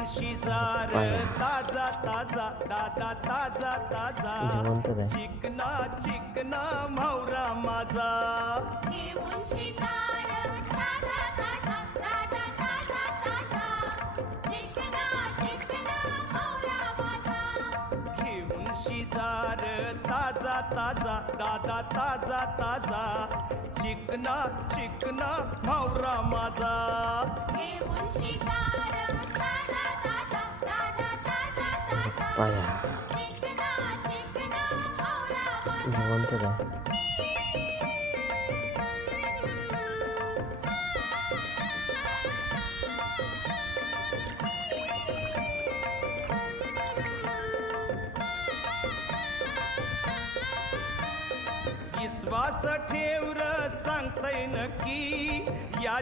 घेऊन शिजार ताजा ताजा दादा ताजा ताजा चिकना चिकना म्हावरा माझा घेऊन शिकार ताजा ताजा ताजा ताजा ताजा चिकना चिकना म्हावरा माझा घेऊन शिजार ताजा ताजा दादा ताजा ताजा चिकना चिकना म्हावरा माझा घेऊन शिकार ताजा ताजा ताजा ताजा ताजा पाया चिकना चिकना म्हावरा माझा जिवंत रे विश्वास ठेवर सांगतय नक्की या